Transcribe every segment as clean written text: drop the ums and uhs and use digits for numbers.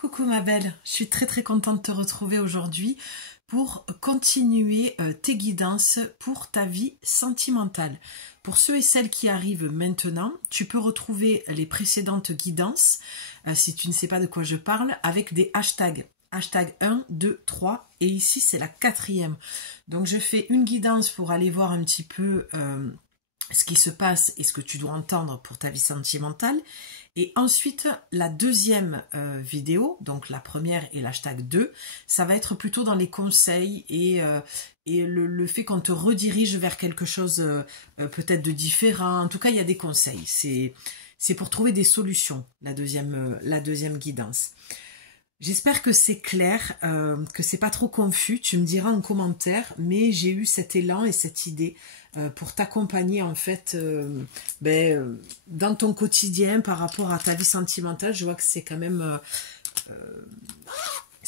Coucou ma belle, je suis très contente de te retrouver aujourd'hui pour continuer tes guidances pour ta vie sentimentale. Pour ceux et celles qui arrivent maintenant, tu peux retrouver les précédentes guidances, si tu ne sais pas de quoi je parle, avec des hashtags. Hashtag 1, 2, 3 et ici c'est la 4e. Donc je fais une guidance pour aller voir un petit peu ce qui se passe et ce que tu dois entendre pour ta vie sentimentale. Et ensuite, la deuxième vidéo, donc la première et l'hashtag 2, ça va être plutôt dans les conseils et le fait qu'on te redirige vers quelque chose peut-être de différent. En tout cas, il y a des conseils. C'est pour trouver des solutions, la deuxième guidance. J'espère que c'est clair, que c'est pas trop confus. Tu me diras en commentaire, mais j'ai eu cet élan et cette idée pour t'accompagner en fait dans ton quotidien par rapport à ta vie sentimentale. Je vois que c'est quand même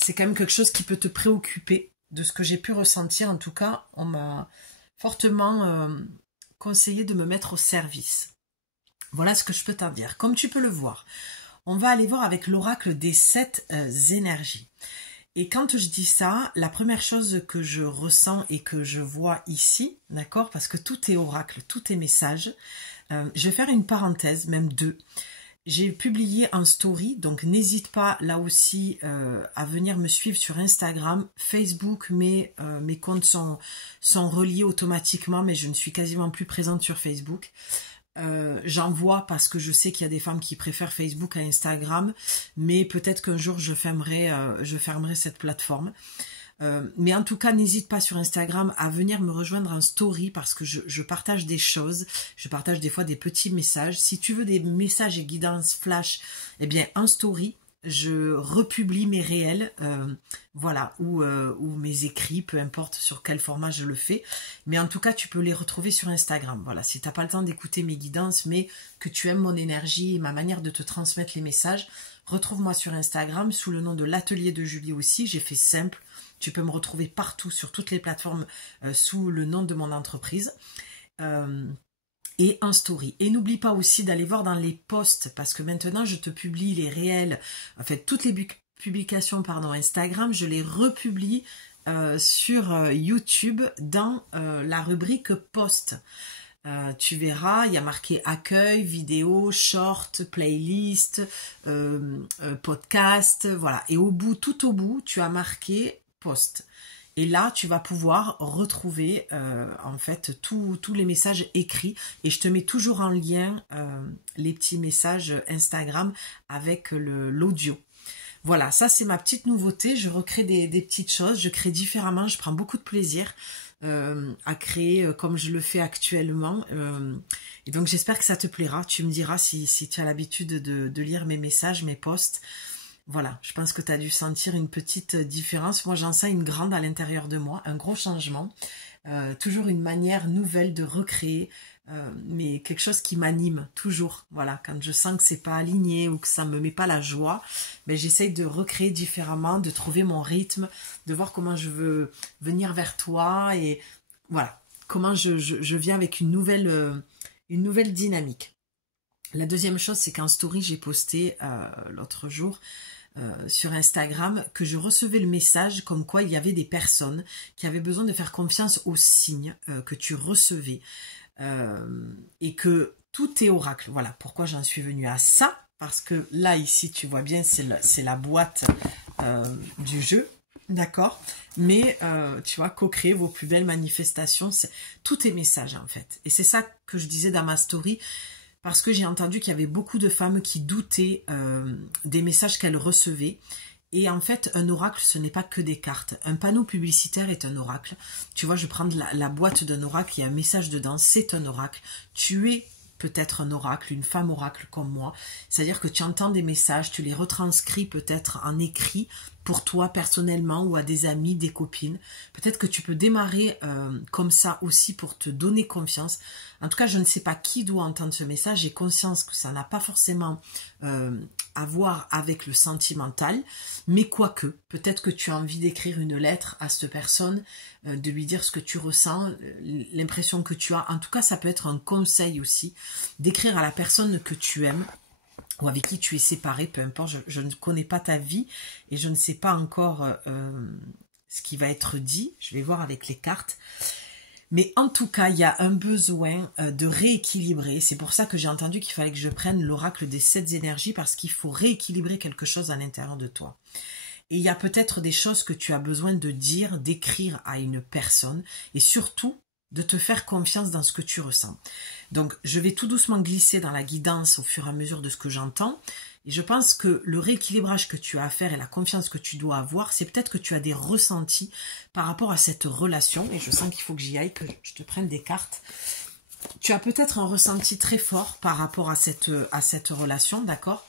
quelque chose qui peut te préoccuper. De ce que j'ai pu ressentir, en tout cas, on m'a fortement conseillé de me mettre au service. Voilà ce que je peux t'en dire. Comme tu peux le voir, on va aller voir avec l'oracle des 7 énergies. Et quand je dis ça, la première chose que je ressens et que je vois ici, d'accord, parce que tout est oracle, tout est message, je vais faire une parenthèse, même deux. J'ai publié un story, donc n'hésite pas là aussi à venir me suivre sur Instagram, Facebook, mes comptes sont reliés automatiquement, mais je ne suis quasiment plus présente sur Facebook. J'en vois parce que je sais qu'il y a des femmes qui préfèrent Facebook à Instagram, mais peut-être qu'un jour je fermerai cette plateforme. Mais en tout cas, n'hésite pas sur Instagram à venir me rejoindre en story parce que je partage des choses, je partage des fois des petits messages. Si tu veux des messages et guidances flash, eh bien en story, je republie mes réels, voilà, ou mes écrits, peu importe sur quel format je le fais. Mais en tout cas, tu peux les retrouver sur Instagram. Voilà, si tu n'as pas le temps d'écouter mes guidances, mais que tu aimes mon énergie et ma manière de te transmettre les messages, retrouve-moi sur Instagram sous le nom de l'Atelier de Julie aussi. J'ai fait simple. Tu peux me retrouver partout, sur toutes les plateformes, sous le nom de mon entreprise. Et en story. Et n'oublie pas aussi d'aller voir dans les posts, parce que maintenant je te publie les réels, en fait toutes les publications Instagram, je les republie sur YouTube dans la rubrique post. Tu verras, il y a marqué accueil, vidéo, short, playlist, podcast, voilà. Et tout au bout, tu as marqué post. Et là, tu vas pouvoir retrouver en fait tous les messages écrits. Et je te mets toujours en lien les petits messages Instagram avec l'audio. Voilà, ça c'est ma petite nouveauté. Je recrée des petites choses. Je crée différemment. Je prends beaucoup de plaisir à créer comme je le fais actuellement. Et donc j'espère que ça te plaira. Tu me diras si tu as l'habitude de lire mes messages, mes posts. Voilà, je pense que tu as dû sentir une petite différence. Moi, j'en sens une grande à l'intérieur de moi, un gros changement. Toujours une manière nouvelle de recréer, mais quelque chose qui m'anime toujours. Voilà, quand je sens que c'est pas aligné ou que ça me met pas la joie, ben, j'essaye de recréer différemment, de trouver mon rythme, de voir comment je veux venir vers toi et voilà, comment je viens avec une nouvelle dynamique. La deuxième chose, c'est qu'en story, j'ai posté l'autre jour sur Instagram que je recevais le message comme quoi il y avait des personnes qui avaient besoin de faire confiance aux signes que tu recevais et que tout est oracle. Voilà pourquoi j'en suis venue à ça, parce que là, ici, tu vois bien, c'est la boîte du jeu. D'accord, mais tu vois, co-créer vos plus belles manifestations, tout est message en fait. Et c'est ça que je disais dans ma story, parce que j'ai entendu qu'il y avait beaucoup de femmes qui doutaient des messages qu'elles recevaient. Et en fait, un oracle, ce n'est pas que des cartes. Un panneau publicitaire est un oracle. Tu vois, je prends la boîte d'un oracle, il y a un message dedans, c'est un oracle. Tu es peut-être un oracle, une femme oracle comme moi. C'est-à-dire que tu entends des messages, tu les retranscris peut-être en écrit pour toi personnellement ou à des amis, des copines. Peut-être que tu peux démarrer comme ça aussi pour te donner confiance. En tout cas, je ne sais pas qui doit entendre ce message. J'ai conscience que ça n'a pas forcément à voir avec le sentimental, mais quoique, peut-être que tu as envie d'écrire une lettre à cette personne, de lui dire ce que tu ressens, l'impression que tu as. En tout cas, ça peut être un conseil aussi, d'écrire à la personne que tu aimes ou avec qui tu es séparé, peu importe, je ne connais pas ta vie et je ne sais pas encore ce qui va être dit. Je vais voir avec les cartes. Mais en tout cas, il y a un besoin de rééquilibrer. C'est pour ça que j'ai entendu qu'il fallait que je prenne l'oracle des 7 énergies parce qu'il faut rééquilibrer quelque chose à l'intérieur de toi. Et il y a peut-être des choses que tu as besoin de dire, d'écrire à une personne et surtout de te faire confiance dans ce que tu ressens. Donc, je vais tout doucement glisser dans la guidance au fur et à mesure de ce que j'entends. Et je pense que le rééquilibrage que tu as à faire et la confiance que tu dois avoir, c'est peut-être que tu as des ressentis par rapport à cette relation. Et je sens qu'il faut que j'y aille, que je te prenne des cartes. Tu as peut-être un ressenti très fort par rapport à cette relation, d'accord?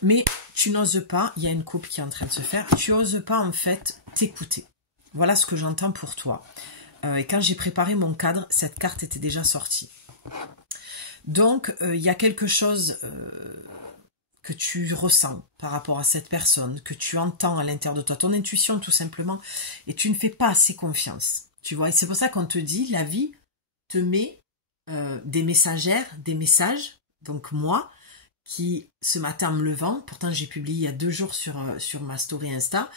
Mais tu n'oses pas, il y a une coupe qui est en train de se faire, tu n'oses pas en fait t'écouter. Voilà ce que j'entends pour toi. Et quand j'ai préparé mon cadre, cette carte était déjà sortie. Donc, il y a quelque chose que tu ressens par rapport à cette personne, que tu entends à l'intérieur de toi, ton intuition tout simplement, et tu ne fais pas assez confiance. Tu vois, et c'est pour ça qu'on te dit, la vie te met des messagères, des messages, donc moi, qui ce matin en me levant, pourtant j'ai publié il y a 2 jours sur ma story Insta,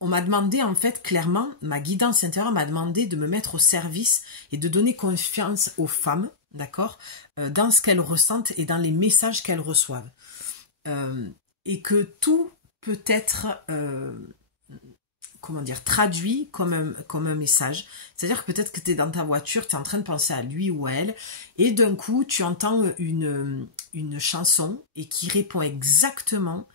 on m'a demandé en fait clairement, ma guidance intérieure m'a demandé de me mettre au service et de donner confiance aux femmes, d'accord, dans ce qu'elles ressentent et dans les messages qu'elles reçoivent. Et que tout peut être, comment dire, traduit comme un message. C'est-à-dire que peut-être que tu es dans ta voiture, tu es en train de penser à lui ou à elle, et d'un coup, tu entends une chanson et qui répond exactement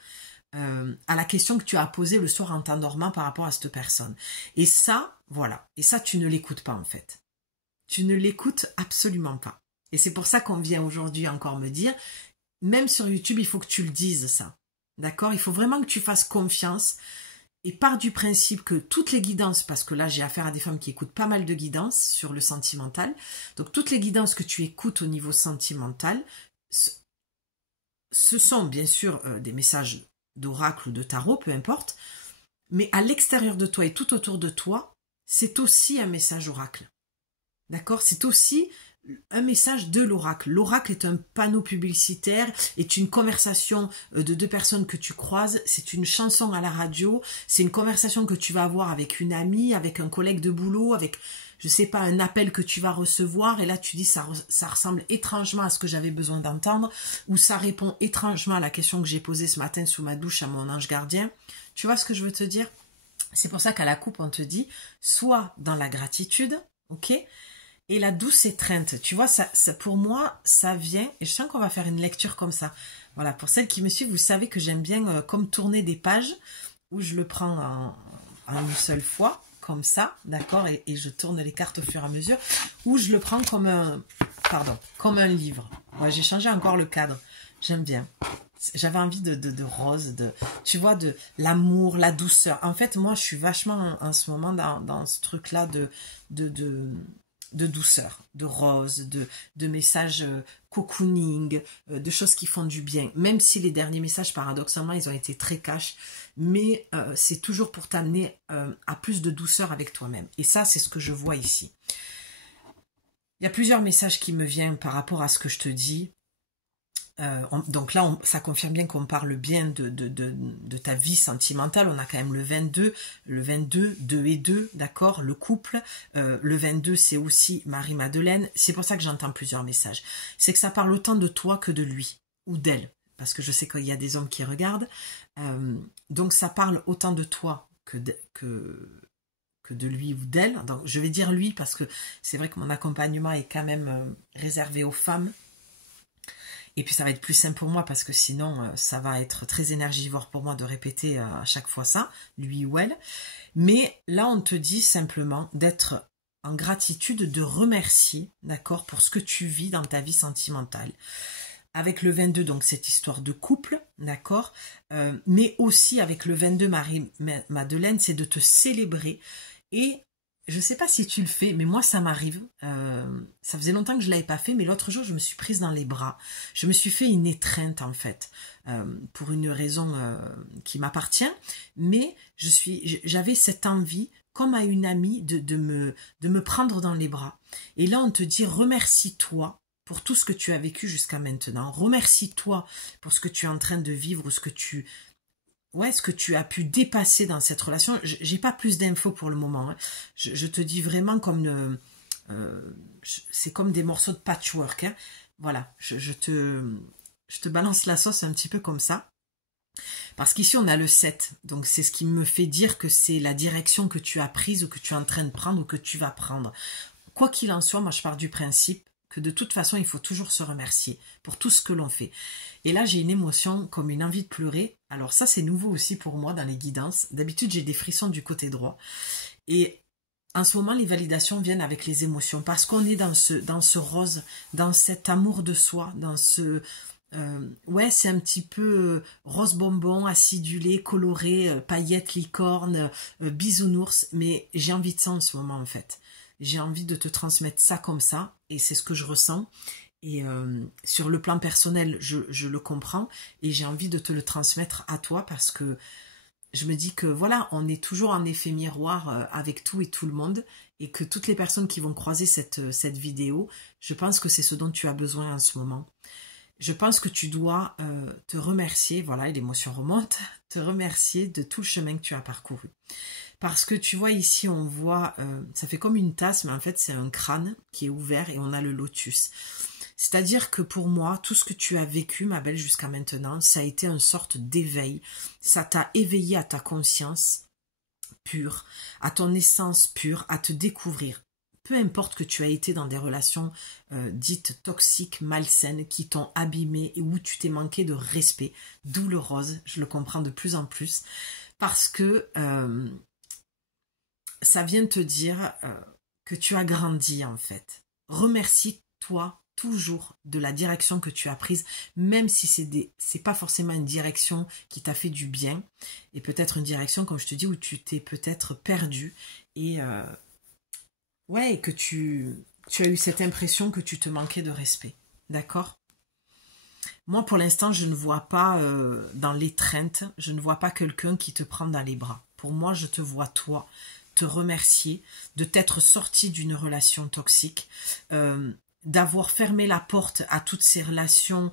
à la question que tu as posée le soir en t'endormant par rapport à cette personne. Et ça, voilà. Et ça, tu ne l'écoutes pas en fait. Tu ne l'écoutes absolument pas. Et c'est pour ça qu'on vient aujourd'hui encore me dire, même sur YouTube, il faut que tu le dises ça. D'accord? Il faut vraiment que tu fasses confiance et pars du principe que toutes les guidances, parce que là j'ai affaire à des femmes qui écoutent pas mal de guidances sur le sentimental, donc toutes les guidances que tu écoutes au niveau sentimental, ce sont bien sûr des messages d'oracle ou de tarot, peu importe, mais à l'extérieur de toi et tout autour de toi, c'est aussi un message oracle. D'accord? C'est aussi un message de l'oracle. L'oracle est un panneau publicitaire, est une conversation de 2 personnes que tu croises, c'est une chanson à la radio, c'est une conversation que tu vas avoir avec une amie, avec un collègue de boulot, avec, je sais pas, un appel que tu vas recevoir, et là tu dis ça ressemble étrangement à ce que j'avais besoin d'entendre, ou ça répond étrangement à la question que j'ai posée ce matin sous ma douche à mon ange gardien. Tu vois ce que je veux te dire? C'est pour ça qu'à la coupe on te dit, sois dans la gratitude, ok? Et la douce étreinte, tu vois, ça, pour moi, ça vient, et je sens qu'on va faire une lecture comme ça. Voilà, pour celles qui me suivent, vous savez que j'aime bien comme tourner des pages, où je le prends en une seule fois, comme ça, d'accord, et je tourne les cartes au fur et à mesure, ou je le prends comme un livre. Ouais, j'ai changé encore le cadre, j'aime bien. J'avais envie de rose, tu vois, de l'amour, la douceur. En fait, moi, je suis vachement en ce moment dans ce truc-là de douceur, de rose, de messages cocooning, de choses qui font du bien. Même si les derniers messages, paradoxalement, ils ont été très cash, mais c'est toujours pour t'amener à plus de douceur avec toi-même. Et ça, c'est ce que je vois ici. Il y a plusieurs messages qui me viennent par rapport à ce que je te dis. Donc là, ça confirme bien qu'on parle bien de ta vie sentimentale. On a quand même le 22, 2 et 2, d'accord, le couple. Le 22, c'est aussi Marie-Madeleine. C'est pour ça que j'entends plusieurs messages. C'est que ça parle autant de toi que de lui ou d'elle, parce que je sais qu'il y a des hommes qui regardent. Donc ça parle autant de toi que de lui ou d'elle. Donc je vais dire lui parce que c'est vrai que mon accompagnement est quand même réservé aux femmes. Et puis ça va être plus simple pour moi parce que sinon ça va être très énergivore pour moi de répéter à chaque fois ça, lui ou elle. Mais là on te dit simplement d'être en gratitude, de remercier, d'accord, pour ce que tu vis dans ta vie sentimentale. Avec le 22, donc cette histoire de couple, d'accord, mais aussi avec le 22 Marie-Madeleine, c'est de te célébrer. Et je ne sais pas si tu le fais, mais moi ça m'arrive. Ça faisait longtemps que je ne l'avais pas fait, mais l'autre jour je me suis prise dans les bras. Je me suis fait une étreinte en fait, pour une raison qui m'appartient. Mais j'avais cette envie, comme à une amie, de me prendre dans les bras. Et là on te dit remercie-toi pour tout ce que tu as vécu jusqu'à maintenant. Remercie-toi pour ce que tu es en train de vivre, ou ce que tu as pu dépasser dans cette relation. J'ai pas plus d'infos pour le moment. Hein. Je te dis vraiment comme c'est comme des morceaux de patchwork. Hein. Voilà, je te balance la sauce un petit peu comme ça. Parce qu'ici, on a le 7. Donc, c'est ce qui me fait dire que c'est la direction que tu as prise, ou que tu es en train de prendre, ou que tu vas prendre. Quoi qu'il en soit, moi, je pars du principe que de toute façon, il faut toujours se remercier pour tout ce que l'on fait. Et là, j'ai une émotion comme une envie de pleurer. Alors ça, c'est nouveau aussi pour moi dans les guidances. D'habitude, j'ai des frissons du côté droit. Et en ce moment, les validations viennent avec les émotions. Parce qu'on est dans ce rose, dans cet amour de soi, dans ce... c'est un petit peu rose bonbon, acidulé, coloré, paillettes, licorne, bisounours, mais j'ai envie de ça en ce moment en fait. J'ai envie de te transmettre ça comme ça, et c'est ce que je ressens. Et sur le plan personnel, je le comprends, et j'ai envie de te le transmettre à toi, parce que je me dis que voilà, on est toujours en effet miroir avec tout et tout le monde, et que toutes les personnes qui vont croiser cette vidéo, je pense que c'est ce dont tu as besoin en ce moment. Je pense que tu dois te remercier, voilà, et l'émotion remonte, te remercier de tout le chemin que tu as parcouru. Parce que tu vois ici, on voit, ça fait comme une tasse, mais en fait c'est un crâne qui est ouvert, et on a le lotus. C'est-à-dire que pour moi, tout ce que tu as vécu, ma belle, jusqu'à maintenant, ça a été une sorte d'éveil. Ça t'a éveillé à ta conscience pure, à ton essence pure, à te découvrir. Peu importe que tu as été dans des relations dites toxiques, malsaines, qui t'ont abîmé, et où tu t'es manqué de respect, d'où le rose, je le comprends de plus en plus, parce que ça vient te dire que tu as grandi en fait. Remercie-toi toujours de la direction que tu as prise, même si c'est pas forcément une direction qui t'a fait du bien, et peut-être une direction, comme je te dis, où tu t'es peut-être perdu, et et que tu as eu cette impression que tu te manquais de respect. D'accord? Moi, pour l'instant, je ne vois pas dans l'étreinte, je ne vois pas quelqu'un qui te prend dans les bras. Pour moi, je te vois, toi, te remercier de t'être sorti d'une relation toxique, d'avoir fermé la porte à toutes ces relations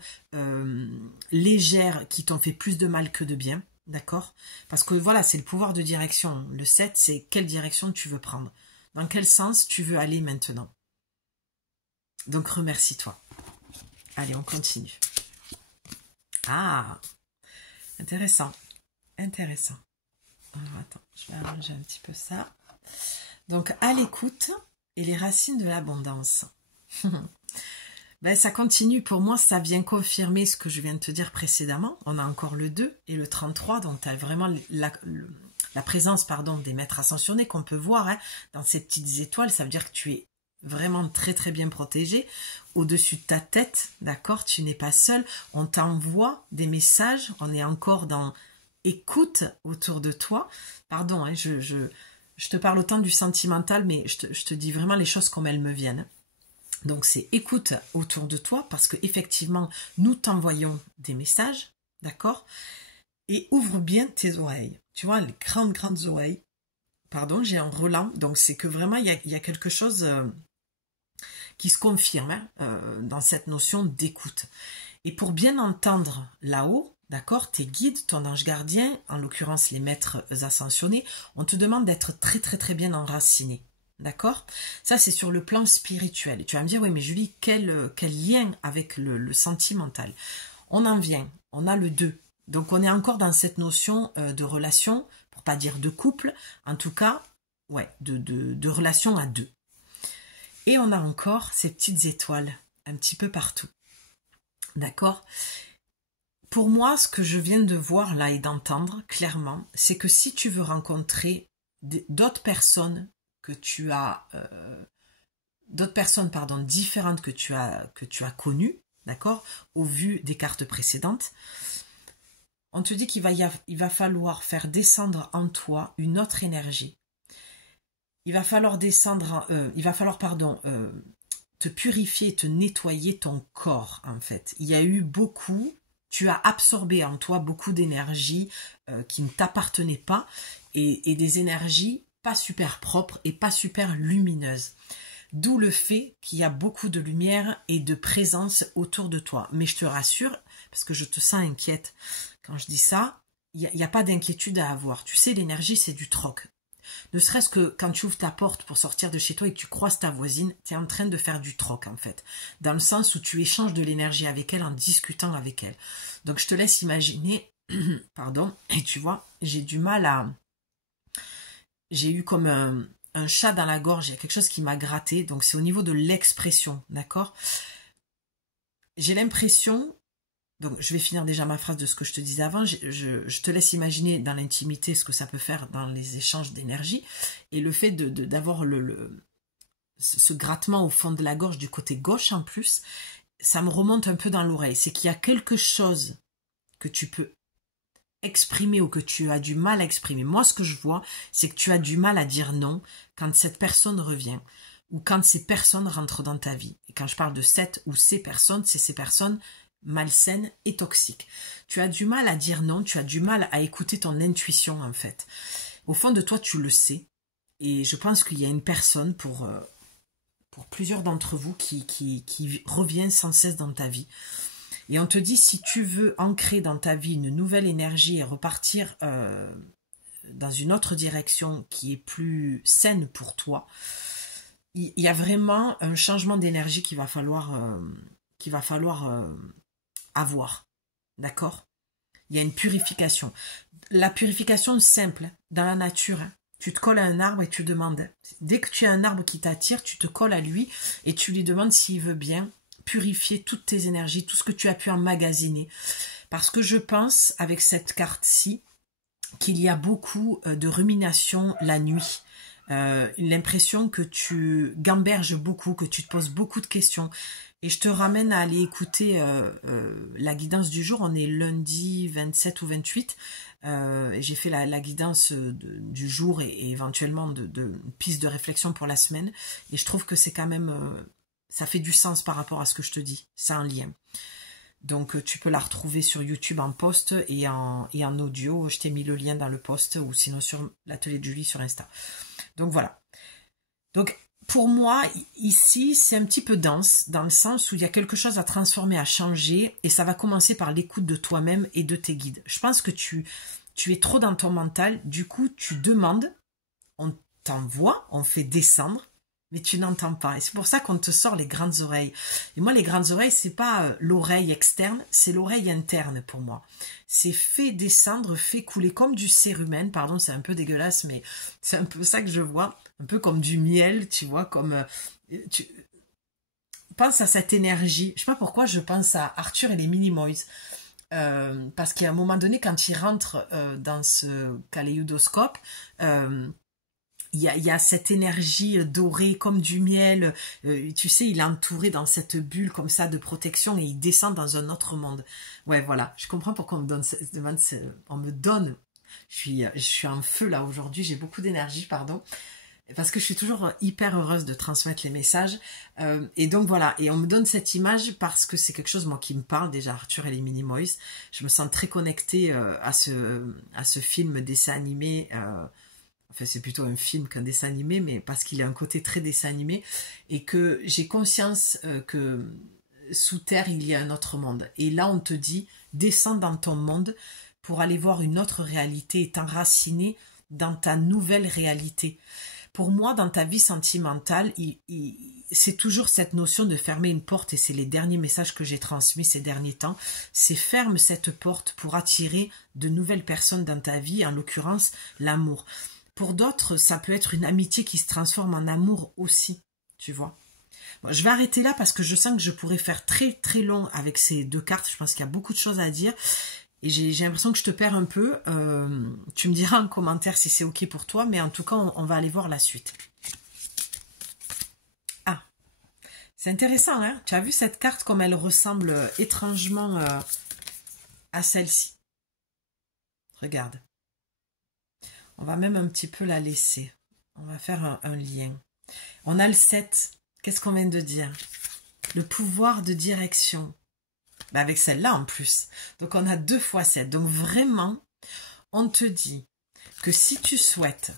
légères qui t'ont fait plus de mal que de bien. D'accord? Parce que voilà, c'est le pouvoir de direction. Le 7, c'est quelle direction tu veux prendre. Dans quel sens tu veux aller maintenant? Donc remercie-toi. Allez, on continue. Ah, intéressant. Intéressant. Alors, attends, je vais arranger un petit peu ça. Donc, à l'écoute et les racines de l'abondance. Ça continue. Pour moi, ça vient confirmer ce que je viens de te dire précédemment. On a encore le 2 et le 33, donc tu as vraiment la présence des maîtres ascensionnés qu'on peut voir dans ces petites étoiles. Ça veut dire que tu es vraiment très très bien protégé au-dessus de ta tête, d'accord? Tu n'es pas seul. On t'envoie des messages. On est encore dans écoute autour de toi. Pardon, je te parle autant du sentimental, mais je te dis vraiment les choses comme elles me viennent. Donc c'est écoute autour de toi, parce que effectivement nous t'envoyons des messages, d'accord? Et ouvre bien tes oreilles. Tu vois, les grandes oreilles. Pardon, j'ai un relent. Donc c'est que vraiment il y a quelque chose qui se confirme dans cette notion d'écoute. Et pour bien entendre là-haut, d'accord, tes guides, ton ange gardien, en l'occurrence les maîtres ascensionnés, on te demande d'être très très très bien enraciné. D'accord? Ça, c'est sur le plan spirituel. Et tu vas me dire, oui, mais Julie, quel lien avec le sentimental? On en vient, on a le 2. Donc, on est encore dans cette notion de relation, pour pas dire de couple, en tout cas, de relation à 2. Et on a encore ces petites étoiles, un petit peu partout. D'accord? Pour moi, ce que je viens de voir là et d'entendre, clairement, c'est que si tu veux rencontrer d'autres personnes que tu as différentes que tu as connues, d'accord, au vu des cartes précédentes, on te dit qu'il va falloir faire descendre en toi une autre énergie. Il va falloir te purifier, te nettoyer ton corps en fait. Il y a eu tu as absorbé en toi beaucoup d'énergie qui ne t'appartenait pas, et des énergies pas super propres et pas super lumineuses. D'où le fait qu'il y a beaucoup de lumière et de présence autour de toi. Mais je te rassure, parce que je te sens inquiète. Quand je dis ça, il n'y a pas d'inquiétude à avoir. Tu sais, l'énergie, c'est du troc. Ne serait-ce que quand tu ouvres ta porte pour sortir de chez toi et que tu croises ta voisine, tu es en train de faire du troc en fait. Dans le sens où tu échanges de l'énergie avec elle en discutant avec elle. Donc je te laisse imaginer, pardon, et tu vois, j'ai du mal à... J'ai eu comme un chat dans la gorge, il y a quelque chose qui m'a gratté, donc c'est au niveau de l'expression, d'accord? J'ai l'impression... Donc, je vais finir déjà ma phrase de ce que je te disais avant. Je te laisse imaginer dans l'intimité ce que ça peut faire dans les échanges d'énergie. Et le fait d'avoir ce grattement au fond de la gorge du côté gauche en plus, ça me remonte un peu dans l'oreille. C'est qu'il y a quelque chose que tu peux exprimer ou que tu as du mal à exprimer. Moi, ce que je vois, c'est que tu as du mal à dire non quand cette personne revient ou quand ces personnes rentrent dans ta vie. Et quand je parle de cette ou ces personnes, c'est ces personnes malsaine et toxique. Tu as du mal à dire non, tu as du mal à écouter ton intuition en fait. Au fond de toi, tu le sais. Et je pense qu'il y a une personne pour plusieurs d'entre vous qui revient sans cesse dans ta vie. Et on te dit, si tu veux ancrer dans ta vie une nouvelle énergie et repartir dans une autre direction qui est plus saine pour toi, il y a vraiment un changement d'énergie qu'il va falloir avoir, d'accord? Il y a une purification. La purification simple, dans la nature, hein. Tu te colles à un arbre et tu demandes, dès que tu as un arbre qui t'attire, tu te colles à lui et tu lui demandes s'il veut bien purifier toutes tes énergies, tout ce que tu as pu emmagasiner. Parce que je pense, avec cette carte-ci, qu'il y a beaucoup de rumination la nuit. L'impression que tu gamberges beaucoup, que tu te poses beaucoup de questions. Et je te ramène à aller écouter la guidance du jour. On est lundi 27 ou 28. J'ai fait la guidance du jour et éventuellement de pistes de réflexion pour la semaine. Et je trouve que c'est quand même... ça fait du sens par rapport à ce que je te dis. C'est un lien. Donc tu peux la retrouver sur YouTube en post et en audio. Je t'ai mis le lien dans le post ou sinon sur l'atelier de Julie sur Insta. Donc voilà. Donc pour moi, ici, c'est un petit peu dense, dans le sens où il y a quelque chose à transformer, à changer, et ça va commencer par l'écoute de toi-même et de tes guides. Je pense que tu es trop dans ton mental, du coup, tu demandes, on t'envoie, on fait descendre, mais tu n'entends pas. Et c'est pour ça qu'on te sort les grandes oreilles. Et moi, les grandes oreilles, c'est pas l'oreille externe, c'est l'oreille interne pour moi. C'est fait descendre, fait couler comme du cérumen. Pardon, c'est un peu dégueulasse, mais c'est un peu ça que je vois. Un peu comme du miel, tu vois, comme... pense à cette énergie. Je sais pas pourquoi je pense à Arthur et les Minimoys. Parce qu'à un moment donné, quand il rentre dans ce kaléidoscope... il y a cette énergie dorée comme du miel, tu sais, il est entouré dans cette bulle comme ça de protection et il descend dans un autre monde. Ouais, voilà, je comprends pourquoi on me donne, je suis en feu là aujourd'hui, j'ai beaucoup d'énergie, pardon, parce que je suis toujours hyper heureuse de transmettre les messages, et donc voilà, et on me donne cette image parce que c'est quelque chose moi qui me parle déjà, Arthur et les Minimoys. Je me sens très connectée à ce film dessin animé. Enfin, c'est plutôt un film qu'un dessin animé, mais parce qu'il a un côté très dessin animé, et que j'ai conscience que sous terre, il y a un autre monde. Et là, on te dit, descends dans ton monde pour aller voir une autre réalité et t'enraciner dans ta nouvelle réalité. Pour moi, dans ta vie sentimentale, c'est toujours cette notion de fermer une porte, et c'est les derniers messages que j'ai transmis ces derniers temps. C'est ferme cette porte pour attirer de nouvelles personnes dans ta vie, en l'occurrence, l'amour. Pour d'autres, ça peut être une amitié qui se transforme en amour aussi, tu vois. Bon, je vais arrêter là parce que je sens que je pourrais faire très très long avec ces deux cartes. Je pense qu'il y a beaucoup de choses à dire. Et j'ai l'impression que je te perds un peu. Tu me diras en commentaire si c'est ok pour toi. Mais en tout cas, on va aller voir la suite. Ah, c'est intéressant, hein. Tu as vu cette carte comme elle ressemble étrangement à celle-ci. Regarde. On va même un petit peu la laisser. On va faire un lien. On a le 7. Qu'est-ce qu'on vient de dire? Le pouvoir de direction. Ben avec celle-là en plus. Donc on a 2 fois 7. Donc vraiment, on te dit que si tu souhaites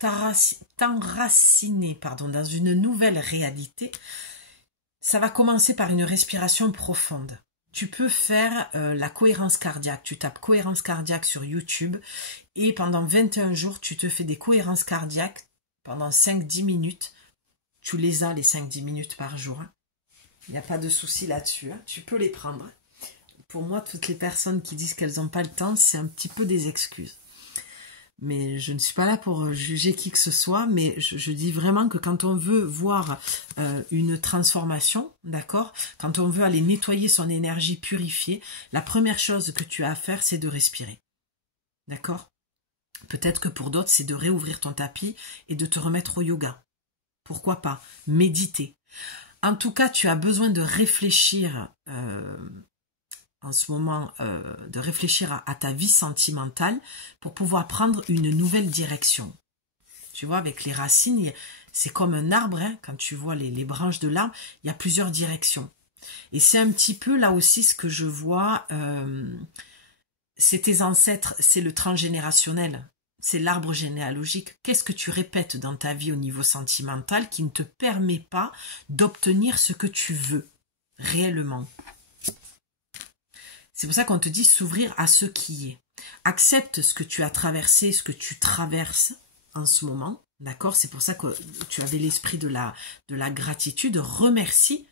t'enraciner, dans une nouvelle réalité, ça va commencer par une respiration profonde. Tu peux faire la cohérence cardiaque. Tu tapes cohérence cardiaque sur YouTube et pendant 21 jours, tu te fais des cohérences cardiaques pendant 5-10 minutes. Tu les as les 5-10 minutes par jour. Hein. Il n'y a pas de souci là-dessus. Hein. Tu peux les prendre. Pour moi, toutes les personnes qui disent qu'elles n'ont pas le temps, c'est un petit peu des excuses. Mais je ne suis pas là pour juger qui que ce soit, mais je dis vraiment que quand on veut voir une transformation, d'accord, quand on veut aller nettoyer son énergie purifiée, la première chose que tu as à faire, c'est de respirer. D'accord? Peut-être que pour d'autres, c'est de réouvrir ton tapis et de te remettre au yoga. Pourquoi pas? Méditer. En tout cas, tu as besoin de réfléchir en ce moment, de réfléchir à ta vie sentimentale pour pouvoir prendre une nouvelle direction. Tu vois, avec les racines, c'est comme un arbre, hein, quand tu vois les branches de l'arbre, il y a plusieurs directions. Et c'est un petit peu là aussi ce que je vois, c'est tes ancêtres, c'est le transgénérationnel, c'est l'arbre généalogique. Qu'est-ce que tu répètes dans ta vie au niveau sentimental qui ne te permet pas d'obtenir ce que tu veux réellement? C'est pour ça qu'on te dit s'ouvrir à ce qui est. Accepte ce que tu as traversé, ce que tu traverses en ce moment. D'accord? C'est pour ça que tu avais l'esprit de la gratitude. Remercie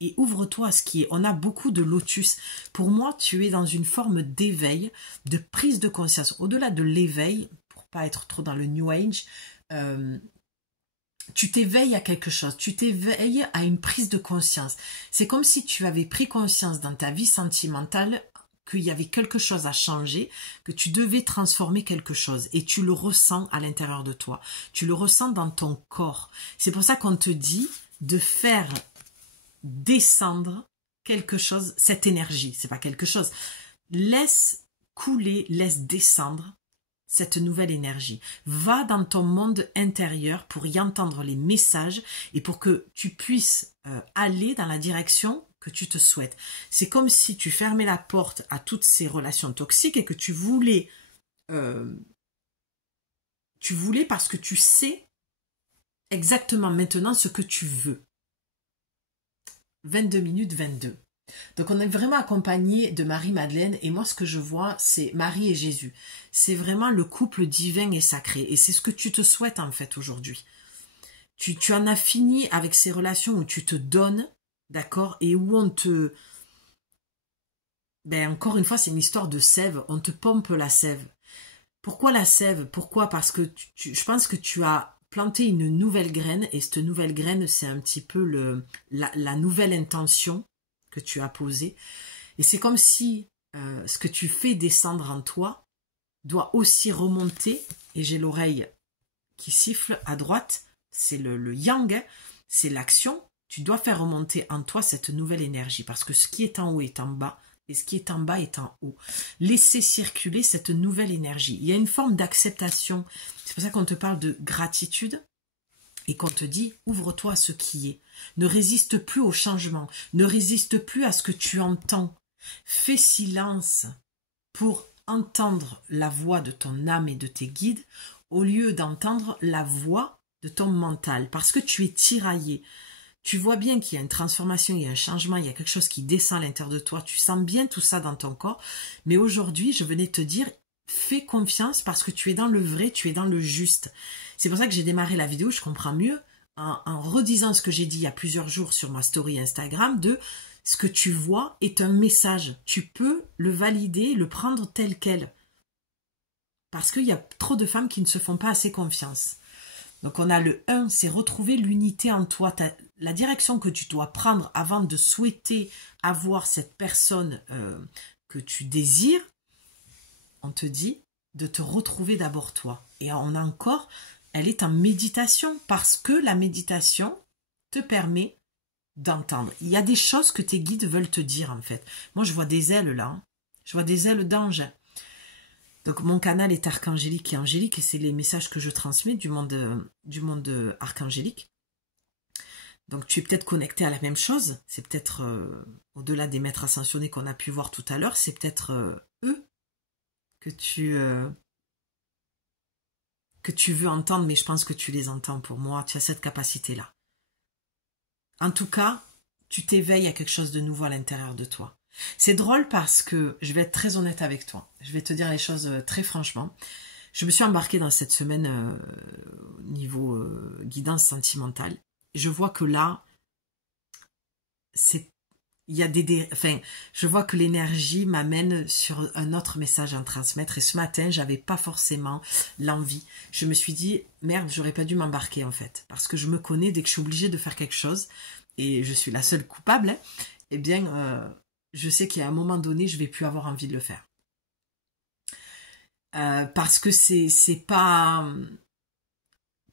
et ouvre-toi à ce qui est. On a beaucoup de lotus. Pour moi, tu es dans une forme d'éveil, de prise de conscience. Au-delà de l'éveil, pour pas être trop dans le New Age, tu t'éveilles à quelque chose, tu t'éveilles à une prise de conscience. C'est comme si tu avais pris conscience dans ta vie sentimentale qu'il y avait quelque chose à changer, que tu devais transformer quelque chose. Et tu le ressens à l'intérieur de toi. Tu le ressens dans ton corps. C'est pour ça qu'on te dit de faire descendre quelque chose, cette énergie. C'est pas quelque chose. Laisse couler, laisse descendre cette nouvelle énergie. Va dans ton monde intérieur pour y entendre les messages et pour que tu puisses aller dans la direction que tu te souhaites. C'est comme si tu fermais la porte à toutes ces relations toxiques et que tu voulais parce que tu sais exactement maintenant ce que tu veux. 22 minutes 22. Donc on est vraiment accompagné de Marie-Madeleine et moi ce que je vois c'est Marie et Jésus. C'est vraiment le couple divin et sacré et c'est ce que tu te souhaites en fait aujourd'hui. Tu en as fini avec ces relations où tu te donnes, d'accord, et où on te... Ben encore une fois c'est une histoire de sève, on te pompe la sève. Pourquoi la sève? Pourquoi? Parce que je pense que tu as planté une nouvelle graine et cette nouvelle graine c'est un petit peu la nouvelle intention que tu as posé. Et c'est comme si ce que tu fais descendre en toi doit aussi remonter, et j'ai l'oreille qui siffle à droite, c'est le yang, hein, c'est l'action, tu dois faire remonter en toi cette nouvelle énergie, parce que ce qui est en haut est en bas, et ce qui est en bas est en haut. Laissez circuler cette nouvelle énergie. Il y a une forme d'acceptation, c'est pour ça qu'on te parle de gratitude, et qu'on te dit, ouvre-toi à ce qui est. Ne résiste plus au changement. Ne résiste plus à ce que tu entends. Fais silence pour entendre la voix de ton âme et de tes guides au lieu d'entendre la voix de ton mental. Parce que tu es tiraillé. Tu vois bien qu'il y a une transformation, il y a un changement, il y a quelque chose qui descend à l'intérieur de toi. Tu sens bien tout ça dans ton corps. Mais aujourd'hui, je venais te dire, fais confiance parce que tu es dans le vrai, tu es dans le juste. C'est pour ça que j'ai démarré la vidéo, je comprends mieux, en redisant ce que j'ai dit il y a plusieurs jours sur ma story Instagram, de ce que tu vois est un message. Tu peux le valider, le prendre tel quel. Parce qu'il y a trop de femmes qui ne se font pas assez confiance. Donc on a le 1, c'est retrouver l'unité en toi, la direction que tu dois prendre avant de souhaiter avoir cette personne que tu désires. On te dit de te retrouver d'abord toi. Et on a encore, elle est en méditation parce que la méditation te permet d'entendre. Il y a des choses que tes guides veulent te dire en fait. Moi je vois des ailes là, hein. Je vois des ailes d'ange. Donc mon canal est archangélique et angélique et c'est les messages que je transmets du monde archangélique. Donc tu es peut-être connecté à la même chose. C'est peut-être au-delà des maîtres ascensionnés qu'on a pu voir tout à l'heure, c'est peut-être eux que tu que tu veux entendre, mais je pense que tu les entends pour moi. Tu as cette capacité-là. En tout cas, tu t'éveilles à quelque chose de nouveau à l'intérieur de toi. C'est drôle parce que, je vais être très honnête avec toi, je vais te dire les choses très franchement. Je me suis embarquée dans cette semaine niveau guidance sentimentale. Je vois que là, il y a enfin, je vois que l'énergie m'amène sur un autre message à transmettre. Et ce matin, j'avais pas forcément l'envie. Je me suis dit, merde, j'aurais pas dû m'embarquer en fait. Parce que je me connais, dès que je suis obligée de faire quelque chose, et je suis la seule coupable, hein, eh bien, je sais qu'à un moment donné, je vais plus avoir envie de le faire. Parce que c'est pas...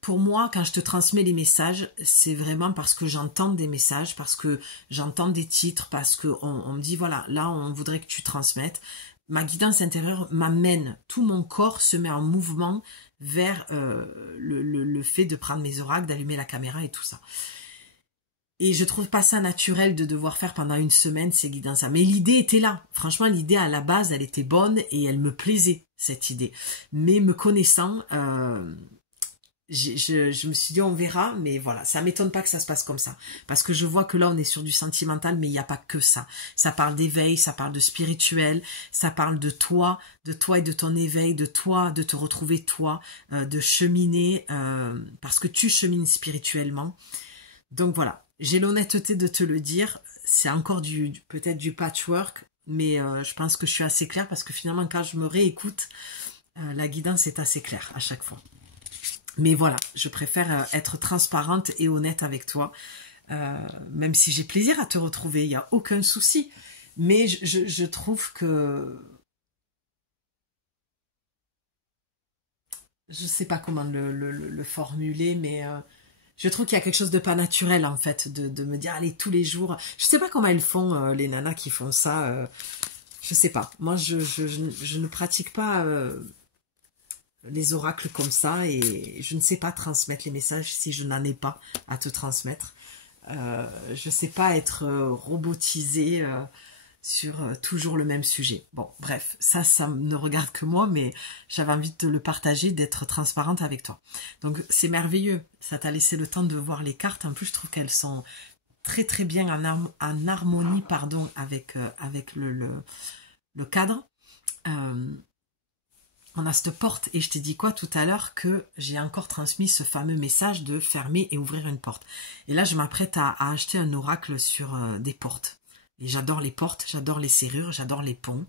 Pour moi, quand je te transmets les messages, c'est vraiment parce que j'entends des messages, parce que j'entends des titres, parce que on me dit, voilà, là, on voudrait que tu transmettes. Ma guidance intérieure m'amène, tout mon corps se met en mouvement vers le fait de prendre mes oracles, d'allumer la caméra et tout ça. Et je trouve pas ça naturel de devoir faire pendant une semaine ces guidances. Mais l'idée était là. Franchement, l'idée à la base, elle était bonne et elle me plaisait, cette idée. Mais me connaissant, je me suis dit, on verra. Mais voilà, ça m'étonne pas que ça se passe comme ça. Parce que je vois que là, on est sur du sentimental, mais il n'y a pas que ça. Ça parle d'éveil, ça parle de spirituel, ça parle de toi et de ton éveil, de toi, de te retrouver toi, de cheminer, parce que tu chemines spirituellement. Donc voilà. J'ai l'honnêteté de te le dire, c'est encore peut-être du patchwork, mais je pense que je suis assez claire parce que finalement quand je me réécoute, la guidance est assez claire à chaque fois. Mais voilà, je préfère être transparente et honnête avec toi, même si j'ai plaisir à te retrouver, il n'y a aucun souci. Mais je trouve que... Je ne sais pas comment le formuler, mais... je trouve qu'il y a quelque chose de pas naturel en fait, de me dire allez tous les jours. Je sais pas comment elles font les nanas qui font ça. Je sais pas. Moi je ne pratique pas les oracles comme ça et je ne sais pas transmettre les messages si je n'en ai pas à te transmettre. Je sais pas être robotisée sur toujours le même sujet. Bon, bref, ça ne regarde que moi, mais j'avais envie de te le partager, d'être transparente avec toi. Donc, c'est merveilleux. Ça t'a laissé le temps de voir les cartes. En plus, je trouve qu'elles sont très, très bien en harmonie, pardon, avec le cadre. On a cette porte, et je t'ai dit quoi tout à l'heure, que j'ai encore transmis ce fameux message de fermer et ouvrir une porte. Et là, je m'apprête à acheter un oracle sur des portes. Et j'adore les portes, j'adore les serrures, j'adore les ponts,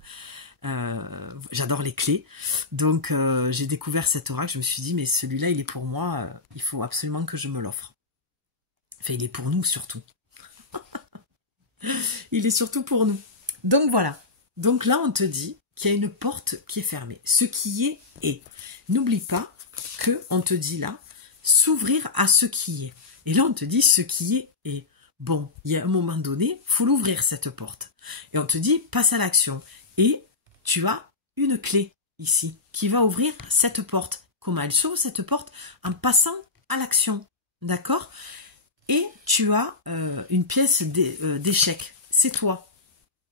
j'adore les clés. Donc j'ai découvert cet oracle, je me suis dit mais celui-là il est pour moi, il faut absolument que je me l'offre. Enfin il est pour nous surtout. Il est surtout pour nous. Donc voilà. Donc là on te dit qu'il y a une porte qui est fermée. Ce qui est est. N'oublie pas que on te dit là s'ouvrir à ce qui est. Et là on te dit ce qui est est. Bon, il y a un moment donné, il faut l'ouvrir cette porte. Et on te dit, passe à l'action. Et tu as une clé ici qui va ouvrir cette porte. Comment elle s'ouvre cette porte? En passant à l'action. D'accord? Et tu as une pièce d'échec. C'est toi.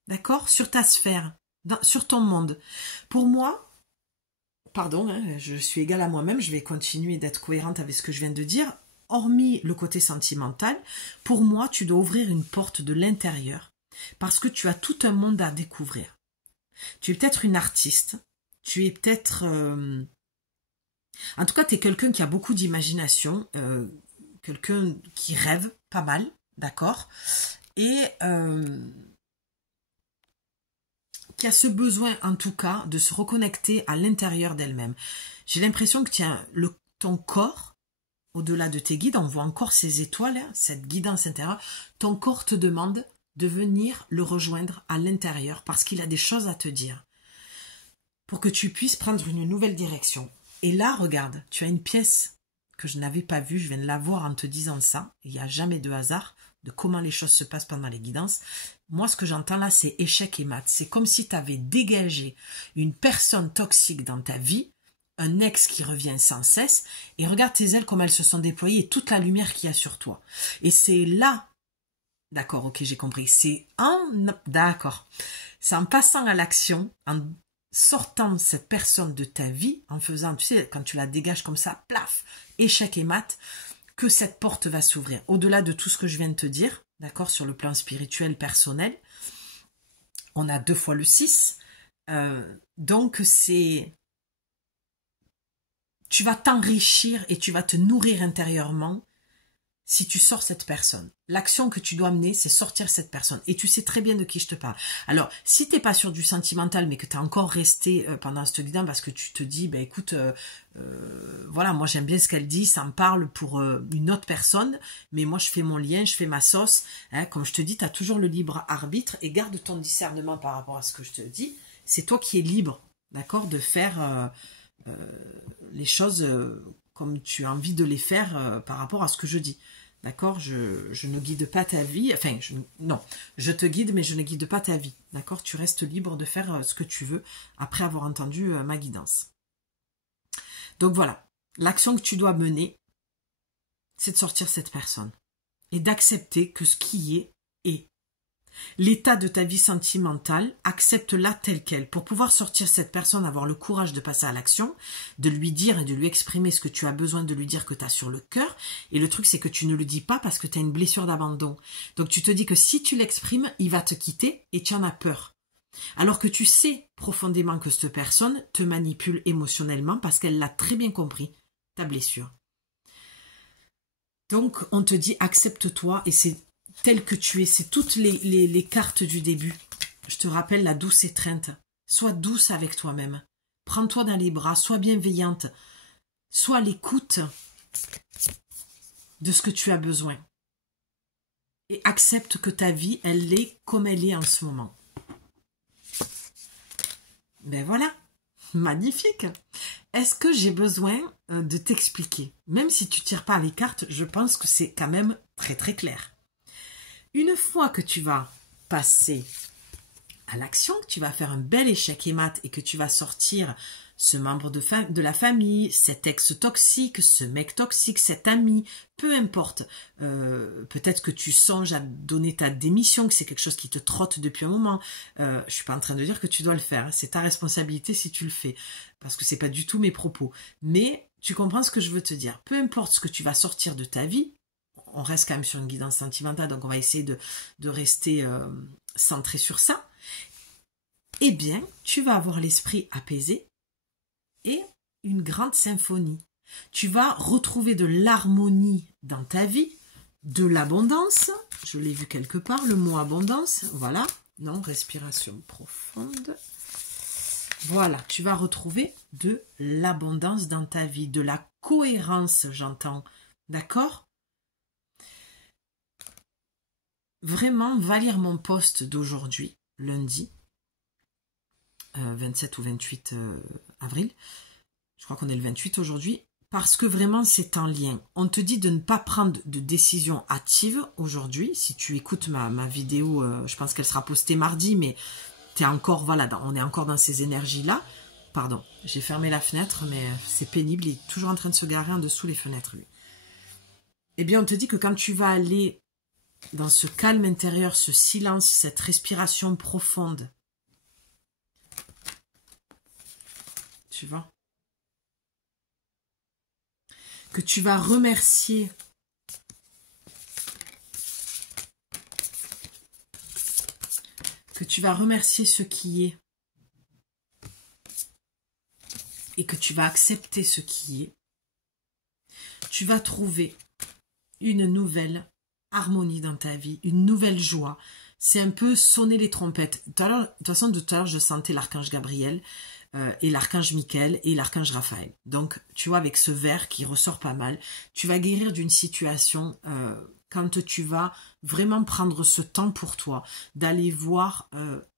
D'accord? Sur ta sphère. Sur ton monde. Pour moi, pardon, hein, je suis égale à moi-même, je vais continuer d'être cohérente avec ce que je viens de dire. Hormis le côté sentimental, pour moi, tu dois ouvrir une porte de l'intérieur parce que tu as tout un monde à découvrir. Tu es peut-être une artiste, tu es peut-être... En tout cas, tu es quelqu'un qui a beaucoup d'imagination, quelqu'un qui rêve pas mal, d'accord? Et qui a ce besoin, en tout cas, de se reconnecter à l'intérieur d'elle-même. J'ai l'impression que ton corps, au-delà de tes guides, on voit encore ces étoiles, hein, cette guidance intérieure. Ton corps te demande de venir le rejoindre à l'intérieur parce qu'il a des choses à te dire pour que tu puisses prendre une nouvelle direction. Et là, regarde, tu as une pièce que je n'avais pas vue, je viens de la voir en te disant ça. Il n'y a jamais de hasard de comment les choses se passent pendant les guidances. Moi, ce que j'entends là, c'est échec et mat. C'est comme si tu avais dégagé une personne toxique dans ta vie, un ex qui revient sans cesse, et regarde tes ailes comme elles se sont déployées et toute la lumière qu'il y a sur toi. Et c'est là, d'accord, ok, j'ai compris, d'accord, c'est en passant à l'action, en sortant cette personne de ta vie, en faisant, tu sais, quand tu la dégages comme ça, plaf, échec et mat, que cette porte va s'ouvrir. Au-delà de tout ce que je viens de te dire, d'accord, sur le plan spirituel, personnel, on a 2 fois le 6. Donc, tu vas t'enrichir et tu vas te nourrir intérieurement si tu sors cette personne. L'action que tu dois mener, c'est sortir cette personne. Et tu sais très bien de qui je te parle. Alors, si tu n'es pas sur du sentimental, mais que tu es encore resté pendant ce guidant parce que tu te dis, ben écoute, voilà, moi j'aime bien ce qu'elle dit, ça me parle pour une autre personne, mais moi je fais mon lien, je fais ma sauce. Hein, comme je te dis, tu as toujours le libre arbitre et garde ton discernement par rapport à ce que je te dis. C'est toi qui es libre, d'accord, de faire les choses comme tu as envie de les faire par rapport à ce que je dis. D'accord, je ne guide pas ta vie. Enfin, non, je te guide, mais je ne guide pas ta vie. D'accord, tu restes libre de faire ce que tu veux après avoir entendu ma guidance. Donc voilà, l'action que tu dois mener, c'est de sortir cette personne et d'accepter que ce qui est. L'état de ta vie sentimentale, accepte-la telle qu'elle. Pour pouvoir sortir cette personne, avoir le courage de passer à l'action, de lui dire et de lui exprimer ce que tu as besoin de lui dire que tu as sur le cœur. Et le truc, c'est que tu ne le dis pas parce que tu as une blessure d'abandon. Donc tu te dis que si tu l'exprimes, il va te quitter et tu en as peur. Alors que tu sais profondément que cette personne te manipule émotionnellement parce qu'elle l'a très bien compris, ta blessure. Donc on te dit accepte-toi et c'est tel que tu es, c'est toutes les cartes du début. Je te rappelle la douce étreinte. Sois douce avec toi-même. Prends-toi dans les bras, sois bienveillante. Sois à l'écoute de ce que tu as besoin. Et accepte que ta vie, elle est comme elle est en ce moment. Ben voilà, magnifique. Est-ce que j'ai besoin de t'expliquer? Même si tu ne tires pas les cartes, je pense que c'est quand même très très clair. Une fois que tu vas passer à l'action, que tu vas faire un bel échec et mat et que tu vas sortir ce membre de la famille, cet ex toxique, ce mec toxique, cet ami, peu importe. Peut-être que tu songes à donner ta démission, que c'est quelque chose qui te trotte depuis un moment. Je suis pas en train de dire que tu dois le faire. Hein. C'est ta responsabilité si tu le fais. Parce que c'est pas du tout mes propos. Mais tu comprends ce que je veux te dire. Peu importe ce que tu vas sortir de ta vie, on reste quand même sur une guidance sentimentale, donc on va essayer de rester centré sur ça. Eh bien, tu vas avoir l'esprit apaisé et une grande symphonie. Tu vas retrouver de l'harmonie dans ta vie, de l'abondance. Je l'ai vu quelque part, le mot abondance. Voilà. Non, respiration profonde. Voilà, tu vas retrouver de l'abondance dans ta vie, de la cohérence, j'entends. D'accord ? Vraiment, va lire mon post d'aujourd'hui, lundi, 27 ou 28 avril. Je crois qu'on est le 28 aujourd'hui. Parce que vraiment, c'est en lien. On te dit de ne pas prendre de décision hâtive aujourd'hui. Si tu écoutes ma vidéo, je pense qu'elle sera postée mardi, mais t'es encore, voilà, on est encore dans ces énergies-là. Pardon, j'ai fermé la fenêtre, mais c'est pénible. Il est toujours en train de se garer en dessous les fenêtres, lui. Eh bien, on te dit que quand tu vas aller dans ce calme intérieur, ce silence, cette respiration profonde, tu vois, que tu vas remercier ce qui est et que tu vas accepter ce qui est, tu vas trouver une nouvelle harmonie dans ta vie, une nouvelle joie. C'est un peu sonner les trompettes. De toute façon, tout à l'heure, je sentais l'archange Gabriel et l'archange Michael et l'archange Raphaël. Donc, tu vois, avec ce vert qui ressort pas mal, tu vas guérir d'une situation quand tu vas vraiment prendre ce temps pour toi, d'aller voir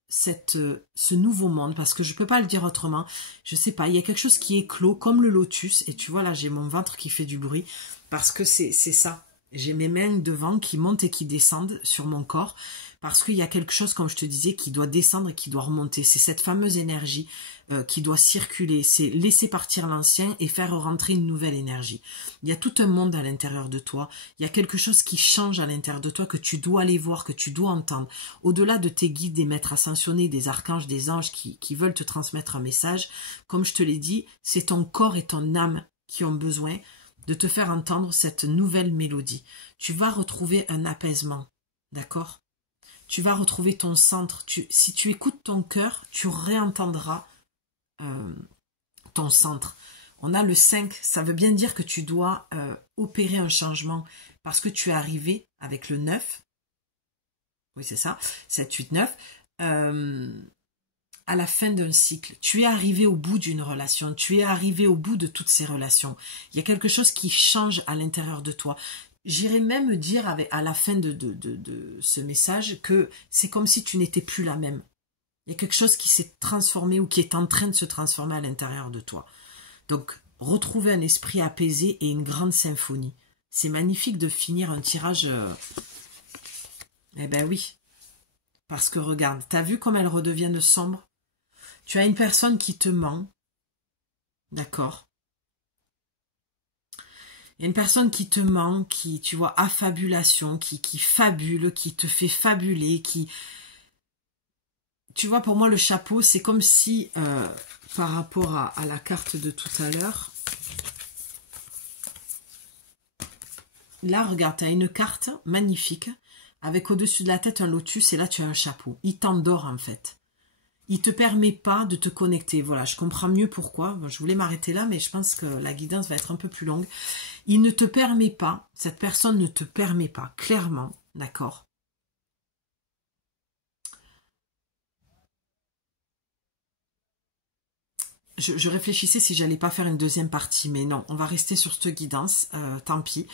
ce nouveau monde, parce que je peux pas le dire autrement. Je sais pas, il y a quelque chose qui éclot comme le lotus, et tu vois, là, j'ai mon ventre qui fait du bruit, parce que c'est ça. J'ai mes mains devant qui montent et qui descendent sur mon corps parce qu'il y a quelque chose, comme je te disais, qui doit descendre et qui doit remonter. C'est cette fameuse énergie qui doit circuler. C'est laisser partir l'ancien et faire rentrer une nouvelle énergie. Il y a tout un monde à l'intérieur de toi. Il y a quelque chose qui change à l'intérieur de toi que tu dois aller voir, que tu dois entendre. Au-delà de tes guides, des maîtres ascensionnés, des archanges, des anges qui veulent te transmettre un message, comme je te l'ai dit, c'est ton corps et ton âme qui ont besoin de te faire entendre cette nouvelle mélodie. Tu vas retrouver un apaisement, d'accord? Tu vas retrouver ton centre. Si tu écoutes ton cœur, tu réentendras ton centre. On a le 5, ça veut bien dire que tu dois opérer un changement parce que tu es arrivé avec le 9. Oui, c'est ça, 7, 8, 9. À la fin d'un cycle. Tu es arrivé au bout d'une relation. Tu es arrivé au bout de toutes ces relations. Il y a quelque chose qui change à l'intérieur de toi. J'irais même dire à la fin de ce message que c'est comme si tu n'étais plus la même. Il y a quelque chose qui s'est transformé ou qui est en train de se transformer à l'intérieur de toi. Donc, retrouver un esprit apaisé et une grande symphonie. C'est magnifique de finir un tirage. Eh ben oui. Parce que regarde, t'as vu comme elle redevient de sombre? Tu as une personne qui te ment. D'accord? Il y a une personne qui te ment, qui, tu vois, affabulation, qui fabule, qui te fait fabuler, qui... Tu vois, pour moi, le chapeau, c'est comme si, par rapport à la carte de tout à l'heure, là, regarde, tu as une carte magnifique, avec au-dessus de la tête un lotus, et là, tu as un chapeau. Il t'endort, en fait. Il te permet pas de te connecter. Voilà, je comprends mieux pourquoi. Bon, je voulais m'arrêter là, mais je pense que la guidance va être un peu plus longue. Il ne te permet pas, cette personne ne te permet pas, clairement, d'accord? Je réfléchissais si j'allais pas faire une deuxième partie, mais non, on va rester sur cette guidance, tant pis.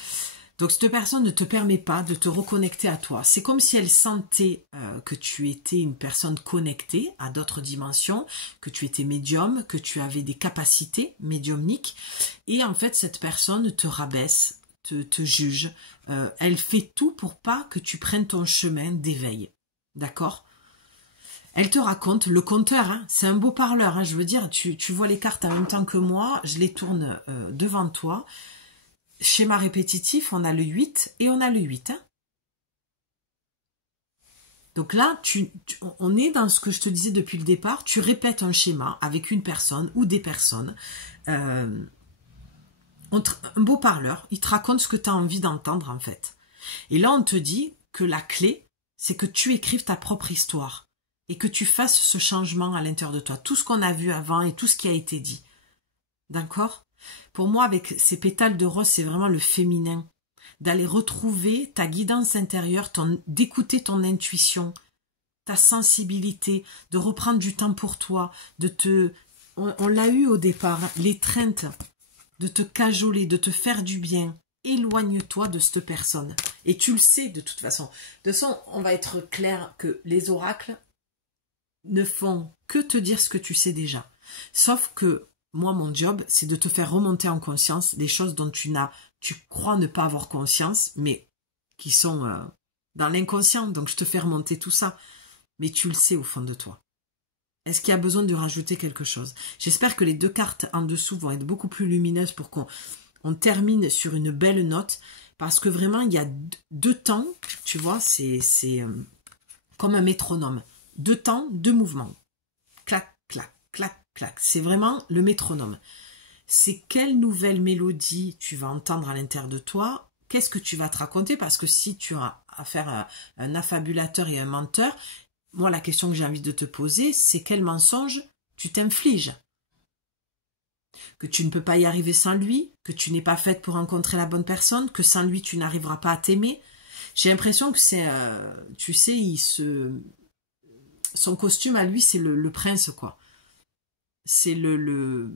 Donc cette personne ne te permet pas de te reconnecter à toi. C'est comme si elle sentait que tu étais une personne connectée à d'autres dimensions, que tu étais médium, que tu avais des capacités médiumniques. Et en fait, cette personne te rabaisse, te juge. Elle fait tout pour pas que tu prennes ton chemin d'éveil. D'accord ? Elle te raconte, le conteur, hein, c'est un beau parleur. Hein, je veux dire, tu vois les cartes en même temps que moi, je les tourne devant toi. Schéma répétitif, on a le 8 et on a le 8. Hein. Donc là, on est dans ce que je te disais depuis le départ. Tu répètes un schéma avec une personne ou des personnes. Un beau parleur, il te raconte ce que tu as envie d'entendre en fait. Et là, on te dit que la clé, c'est que tu écrives ta propre histoire et que tu fasses ce changement à l'intérieur de toi. Tout ce qu'on a vu avant et tout ce qui a été dit. D'accord ? Pour moi, avec ces pétales de rose, c'est vraiment le féminin. D'aller retrouver ta guidance intérieure, d'écouter ton intuition, ta sensibilité, de reprendre du temps pour toi, on l'a eu au départ, l'étreinte, de te cajoler, de te faire du bien. Éloigne-toi de cette personne. Et tu le sais de toute façon. De toute façon, on va être clair que les oracles ne font que te dire ce que tu sais déjà. Sauf que moi, mon job, c'est de te faire remonter en conscience des choses dont tu crois ne pas avoir conscience, mais qui sont dans l'inconscient. Donc, je te fais remonter tout ça. Mais tu le sais au fond de toi. Est-ce qu'il y a besoin de rajouter quelque chose? J'espère que les deux cartes en dessous vont être beaucoup plus lumineuses pour qu'on termine sur une belle note. Parce que vraiment, il y a deux temps, tu vois, c'est comme un métronome. Deux temps, deux mouvements. Clac, clac, clac. C'est vraiment le métronome. C'est quelle nouvelle mélodie tu vas entendre à l'intérieur de toi? Qu'est-ce que tu vas te raconter? Parce que si tu as affaire à un affabulateur et un menteur, moi la question que j'ai envie de te poser, c'est quel mensonge tu t'infliges? Que tu ne peux pas y arriver sans lui, que tu n'es pas faite pour rencontrer la bonne personne, que sans lui tu n'arriveras pas à t'aimer. J'ai l'impression que c'est, tu sais, son costume à lui, c'est le prince, quoi. C'est le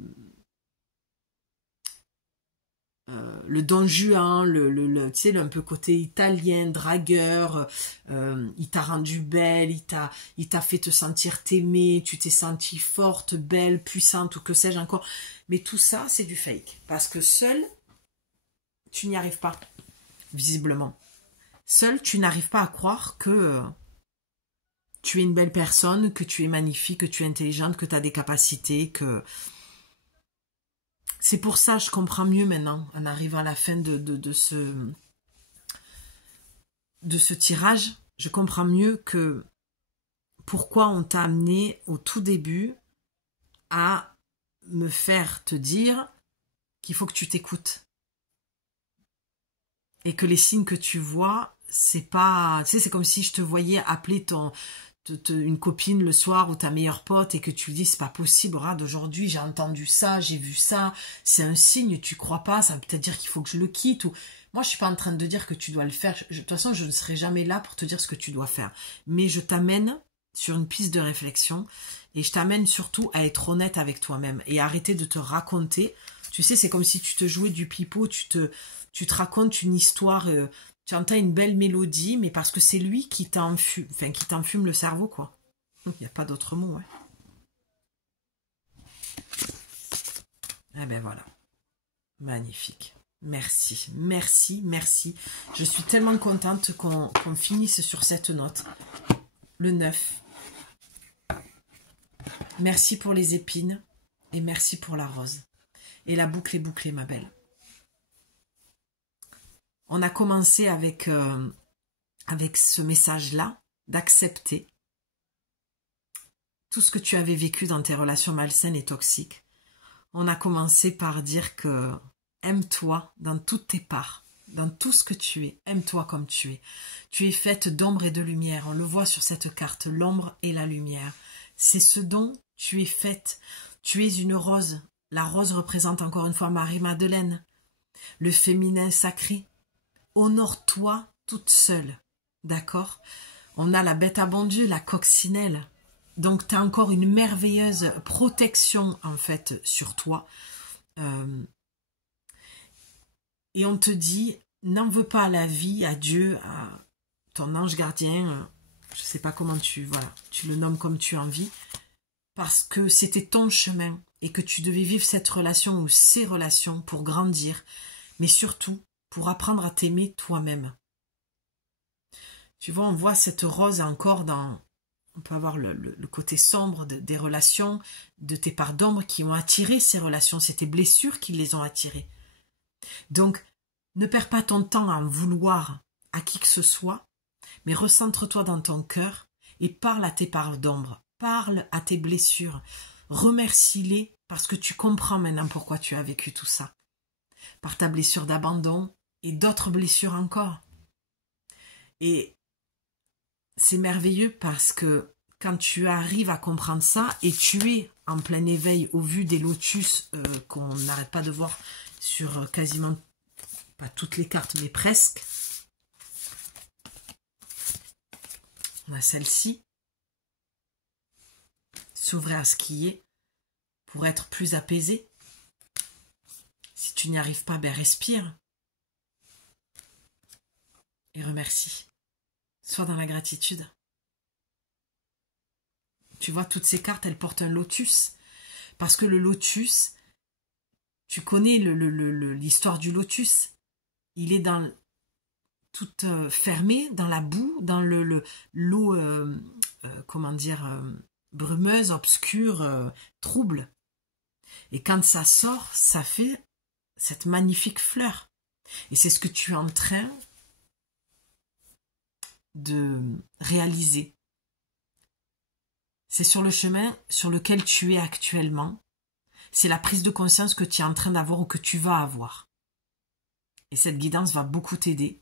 Don Juan, tu sais, un peu côté italien, dragueur, il t'a rendu belle, il t'a fait te sentir t'aimer, tu t'es sentie forte, belle, puissante, ou que sais-je encore. Mais tout ça, c'est du fake. Parce que seul, tu n'y arrives pas. visiblement. Seul, tu n'arrives pas à croire que tu es une belle personne, que tu es magnifique, que tu es intelligente, que tu as des capacités, que... C'est pour ça, je comprends mieux maintenant, en arrivant à la fin de ce tirage, je comprends mieux que pourquoi on t'a amené au tout début à me faire te dire qu'il faut que tu t'écoutes. Et que les signes que tu vois, c'est pas... Tu sais, c'est comme si je te voyais appeler une copine le soir ou ta meilleure pote et que tu lui dis c'est pas possible, regarde, aujourd'hui j'ai entendu ça, j'ai vu ça, c'est un signe, tu crois pas, ça veut peut-être dire qu'il faut que je le quitte. Ou... Moi je suis pas en train de dire que tu dois le faire, de toute façon je ne serai jamais là pour te dire ce que tu dois faire. Mais je t'amène sur une piste de réflexion et je t'amène surtout à être honnête avec toi-même et arrêter de te raconter. Tu sais, c'est comme si tu te jouais du pipeau, tu te racontes une histoire, tu entends une belle mélodie, mais parce que c'est lui qui t'enfume, enfin, qui t'enfume le cerveau, quoi. Il n'y a pas d'autre mot, ouais. Eh ben voilà. Magnifique. Merci, merci, merci. Je suis tellement contente qu'on finisse sur cette note. Le 9. Merci pour les épines et merci pour la rose. Et la boucle est bouclée, ma belle. On a commencé avec ce message-là, d'accepter tout ce que tu avais vécu dans tes relations malsaines et toxiques. On a commencé par dire que aime-toi dans toutes tes parts, dans tout ce que tu es, aime-toi comme tu es. Tu es faite d'ombre et de lumière, on le voit sur cette carte, l'ombre et la lumière. C'est ce dont tu es faite. Tu es une rose. La rose représente encore une fois Marie-Madeleine, le féminin sacré. Honore-toi toute seule, d'accord? On a la bête à bon Dieu, la coccinelle. Donc, tu as encore une merveilleuse protection, en fait, sur toi. Et on te dit, n'en veux pas à la vie, à Dieu, à ton ange gardien, je ne sais pas comment tu le nommes comme tu en vis, parce que c'était ton chemin et que tu devais vivre cette relation ou ces relations pour grandir, mais surtout pour apprendre à t'aimer toi-même. Tu vois, on voit cette rose encore dans... On peut avoir le côté sombre des relations, de tes parts d'ombre qui ont attiré ces relations. C'est tes blessures qui les ont attirées. Donc, ne perds pas ton temps à en vouloir à qui que ce soit, mais recentre-toi dans ton cœur et parle à tes parts d'ombre. Parle à tes blessures. Remercie-les parce que tu comprends maintenant pourquoi tu as vécu tout ça. Par ta blessure d'abandon et d'autres blessures encore. Et c'est merveilleux parce que quand tu arrives à comprendre ça et tu es en plein éveil au vu des lotus qu'on n'arrête pas de voir sur quasiment, pas toutes les cartes, mais presque. On a celle-ci. S'ouvrir à ce qui est pour être plus apaisé. Si tu n'y arrives pas, ben respire. Et remercie. Sois dans la gratitude. Tu vois, toutes ces cartes, elles portent un lotus. Parce que le lotus, tu connais l'histoire du lotus. Il est dans tout fermé, dans la boue, dans l'eau, comment dire, brumeuse, obscure, trouble. Et quand ça sort, ça fait cette magnifique fleur. Et c'est ce que tu es en train de réaliser. C'est sur le chemin sur lequel tu es actuellement. C'est la prise de conscience que tu es en train d'avoir ou que tu vas avoir. Et cette guidance va beaucoup t'aider,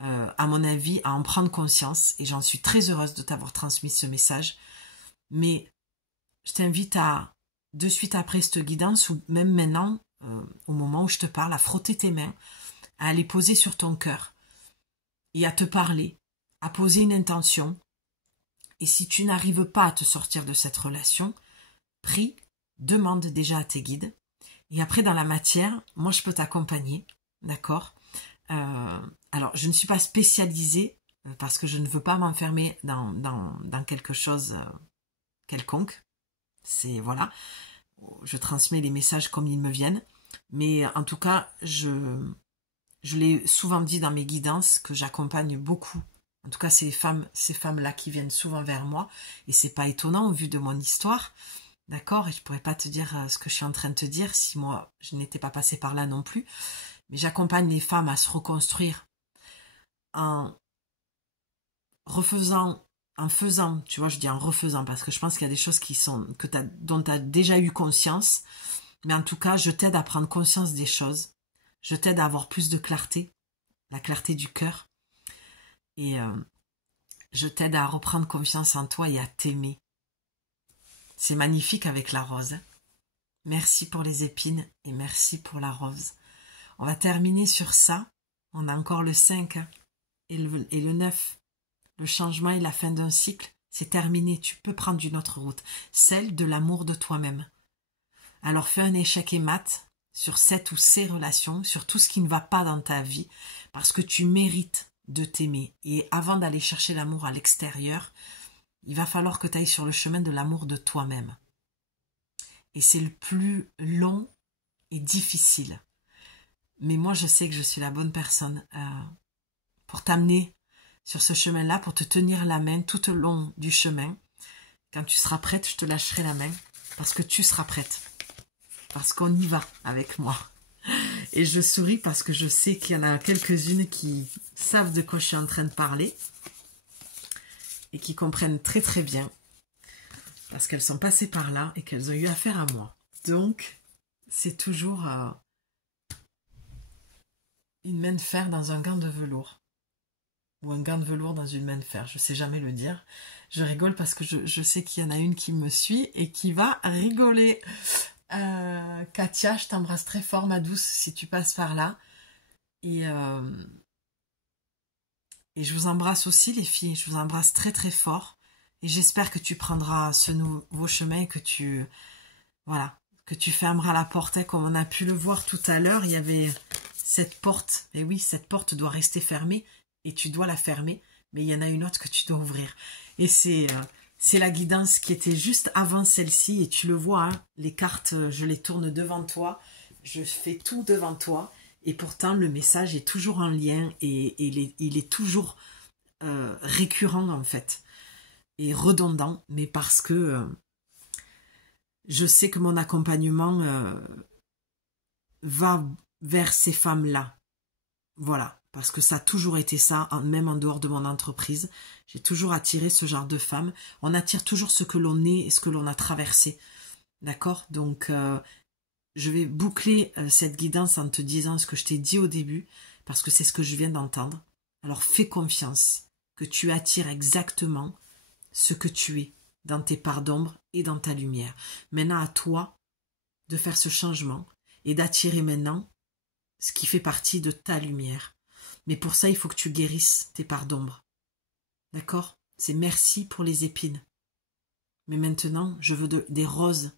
à mon avis, à en prendre conscience. Et j'en suis très heureuse de t'avoir transmis ce message. Mais je t'invite à, de suite après cette guidance, ou même maintenant, au moment où je te parle, à frotter tes mains, à les poser sur ton cœur et à te parler, à poser une intention. Et si tu n'arrives pas à te sortir de cette relation, prie, demande déjà à tes guides. Et après, dans la matière, moi, je peux t'accompagner, d'accord? Alors, je ne suis pas spécialisée parce que je ne veux pas m'enfermer dans quelque chose quelconque. C'est, voilà, je transmets les messages comme ils me viennent. Mais en tout cas, je je l'ai souvent dit dans mes guidances, que j'accompagne beaucoup. En tout cas, ces femmes-là qui viennent souvent vers moi. Et c'est pas étonnant au vu de mon histoire. D'accord? Et je pourrais pas te dire ce que je suis en train de te dire si moi, je n'étais pas passée par là non plus. Mais j'accompagne les femmes à se reconstruire en refaisant, tu vois, je dis en refaisant, parce que je pense qu'il y a des choses dont tu as déjà eu conscience. Mais en tout cas, je t'aide à prendre conscience des choses. Je t'aide à avoir plus de clarté, la clarté du cœur. Et je t'aide à reprendre confiance en toi et à t'aimer. C'est magnifique avec la rose. Merci pour les épines et merci pour la rose. On va terminer sur ça. On a encore le 5 et le 9. Le changement et la fin d'un cycle, c'est terminé. Tu peux prendre une autre route, celle de l'amour de toi-même. Alors fais un échec et mat sur cette ou ces relations, sur tout ce qui ne va pas dans ta vie, parce que tu mérites de t'aimer. Et avant d'aller chercher l'amour à l'extérieur, il va falloir que tu ailles sur le chemin de l'amour de toi-même. Et c'est le plus long et difficile. Mais moi, je sais que je suis la bonne personne pour t'amener sur ce chemin-là, pour te tenir la main tout au long du chemin. Quand tu seras prête, je te lâcherai la main, parce que tu seras prête. Parce qu'on y va avec moi. Et je souris parce que je sais qu'il y en a quelques-unes qui savent de quoi je suis en train de parler et qui comprennent très très bien parce qu'elles sont passées par là et qu'elles ont eu affaire à moi. Donc, c'est toujours une main de fer dans un gant de velours ou un gant de velours dans une main de fer. Je ne sais jamais le dire. Je rigole parce que je sais qu'il y en a une qui me suit et qui va rigoler. Katia, je t'embrasse très fort, ma douce, si tu passes par là. Et je vous embrasse aussi, les filles. Je vous embrasse très très fort. Et j'espère que tu prendras ce nouveau chemin et que tu fermeras la porte. Comme on a pu le voir tout à l'heure, il y avait cette porte. Et oui, cette porte doit rester fermée et tu dois la fermer. Mais il y en a une autre que tu dois ouvrir. Et c'est la guidance qui était juste avant celle-ci. Et tu le vois, hein, les cartes, je les tourne devant toi. Je fais tout devant toi. Et pourtant, le message est toujours en lien et il est toujours récurrent, en fait. Et redondant. Mais parce que je sais que mon accompagnement va vers ces femmes-là. Voilà. Parce que ça a toujours été ça, même en dehors de mon entreprise. J'ai toujours attiré ce genre de femmes. On attire toujours ce que l'on est et ce que l'on a traversé. D'accord? Donc, je vais boucler cette guidance en te disant ce que je t'ai dit au début, parce que c'est ce que je viens d'entendre. Alors, fais confiance que tu attires exactement ce que tu es dans tes parts d'ombre et dans ta lumière. Maintenant, à toi de faire ce changement et d'attirer maintenant ce qui fait partie de ta lumière. Mais pour ça, il faut que tu guérisses tes parts d'ombre. D'accord? C'est merci pour les épines. Mais maintenant, je veux des roses.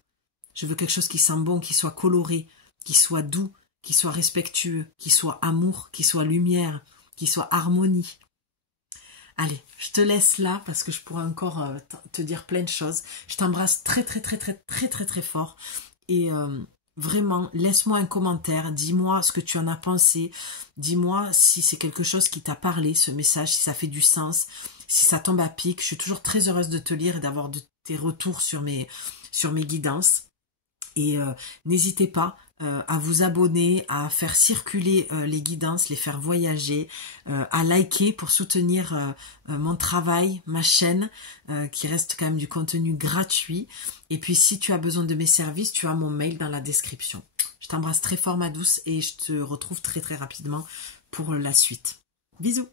Je veux quelque chose qui sent bon, qui soit coloré, qui soit doux, qui soit respectueux, qui soit amour, qui soit lumière, qui soit harmonie. Allez, je te laisse là parce que je pourrais encore te dire plein de choses. Je t'embrasse très très très très très très très fort. Et vraiment, laisse-moi un commentaire, dis-moi ce que tu en as pensé, dis-moi si c'est quelque chose qui t'a parlé, ce message, si ça fait du sens, si ça tombe à pic. Je suis toujours très heureuse de te lire et d'avoir tes retours sur mes guidances. Et n'hésitez pas à vous abonner, à faire circuler les guidances, les faire voyager, à liker pour soutenir mon travail, ma chaîne, qui reste quand même du contenu gratuit. Et puis si tu as besoin de mes services, tu as mon mail dans la description. Je t'embrasse très fort, ma douce, et je te retrouve très très rapidement pour la suite. Bisous!